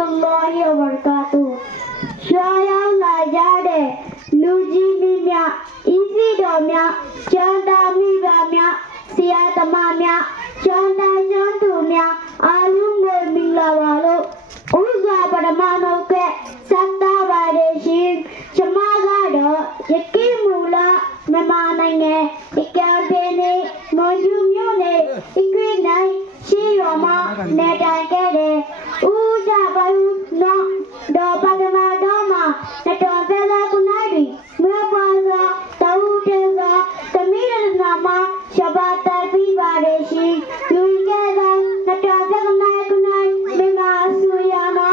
rahmatullahi wa barakatuh ရွှာရောက်လာကြတဲ့လူကြီးမင်းများဤစီတော်များကျမ်းသာမိဘများဆရာသမားများကျမ်းသာကျွမ်းသူများအားလုံးကိုမင်္ဂလာပါလို့ဥစ္စာပရမနုကစတ္တပါရရှင်ကျမကတော့ယကိမူလမြန်မာနိုင်ငံဒီကံပင်နေမွန်ယူမြို့နယ်ဒီခွေနိုင်ရှိရောမှာနေထိုင်ခဲ့တယ်ဥကြပါဦးနော်တော့ပဒမတော်မှာတော်သက်သာကုနိုင်ပြီမြေပွားစွာတောင်းတေစွာတမိရနာမှာရှဘာတပြီးပါရရှင်လူငယ်ကတော်သက်ကုနိုင်မိမဆူရမှာ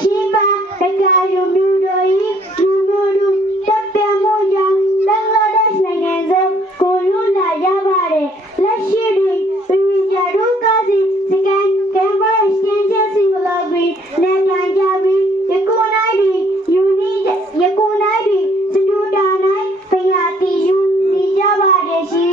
ရှိပါတကယ်ယူမျိုးတို့လူမျိုးတို့တပ်ပြမှုကြောင့်ဘင်္ဂလားဒေ့ရှ်နိုင်ငံစုကိုလူလာရပါတယ်လက်ရှိတွင်ပြည်ကြတို့ကစီစကန်ကမ်ဘာရှင်းချက်စီဘလော့ဂီနေနိုင်ကြပြီးယခုနိုင်ဒီယူနီယခုနိုင်ဒီစတူတာနိုင်ဖယာတီယူနေကြပါတယ်ရှိ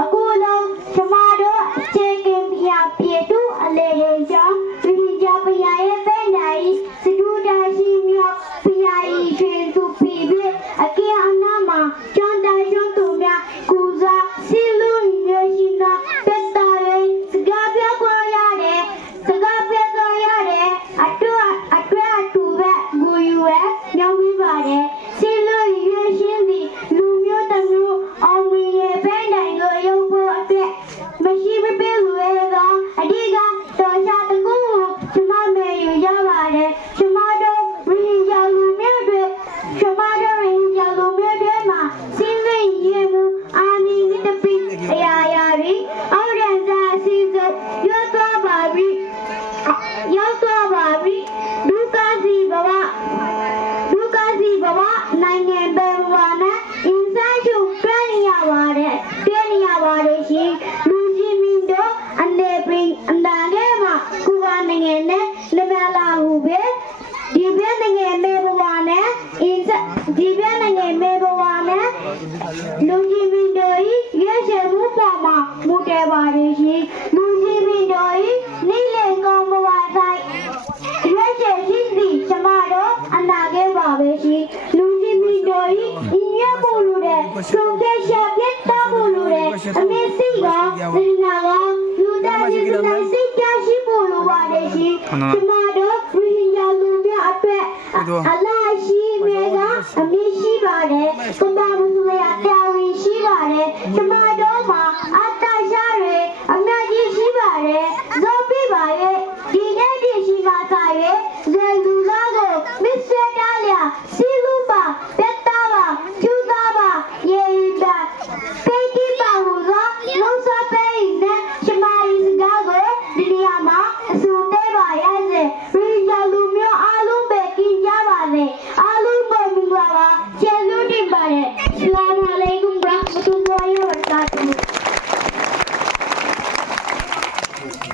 အခုတော့ကျမတို့အခြေခံဖယာပြေတူအလေရင်ကြောင့်ပြည်ကြဖယာရဲ့ပဲနိုင်စတူတာရှိမြောက်ဖယာဤတွင်သူပြည်ပြအကေအနာမှာကျွမ်းတာကျွမ်းသူများကူစားစီလူရရှိနာတက်တာရဲ့စကားပြောခွင့်ရတယ်စကားပြောခွင့်ရတယ်အတွက်အတူပဲဂူယူရဲ့ညောင်းပြီးပါတယ်စီလူရရှိသည်လူမျိုးတစ်မျိုးအောင်မြင်ရဲ့ပဲနိုင်ကိုရုပ်ဖို့အတွက်မရှိမပေးဘူးရဲ့ကအဓိကတော်ချတကူကျမမေယူရပါတယ်ကျမတို့ရင်းကြလူမျိုးတွေကျမတို့ရင်းကြလူမျိုးတွေမှာစီလူရမှုအာမီတပိအရာရာရီအော်ရန်သာစီစရွတ်သွားပါပြီရောက်သွားပါပြီဒုက္ခစီဘဝနိုင်ငံဘယ်ဘဝနဲ့အင်းစားချုပ်ပြရပါတယ်ရှင်လူကြီးမင်းတို့အနေပင်အန္တရာယ်မှာကုဘာနိုင်ငံနဲ့လမလာဟုပဲဒီပြနိုင်ငံမေဘဝနဲ့အင်းစားဒီပြနိုင်ငံမေဘဝနဲ့လူကြီးမင်းတို့ရွေးချယ်မှုပေါ်မှာမူတည်ပါတယ်ရှင်လူကြီးမင်းတို့နေ့လေကောင်းဘဝတိုင်းရွေးချယ်ရှိသည်ကျမတို့အနာခဲ့ပါပဲရှင်လူကြီးမင်းတို့ဤရဖို့လို့တဲ့ဆုံးဖြတ်ချက်ပြတ်သားဖို့လို့တဲ့အမေစိတ်ကစင်နာကလူသားချင်းတိုင်းစိတ်ကြရှိဖို့လိုပါတယ်ရှင်ကျမတို့ဝိညာဉ်လူများအတွက်အလားရှိမေကအမေရှိပါတယ်ကမ္ဘာမူရတာဝန်ရှိပါတယ်ကျမတို့မှာအတ္တရှားရ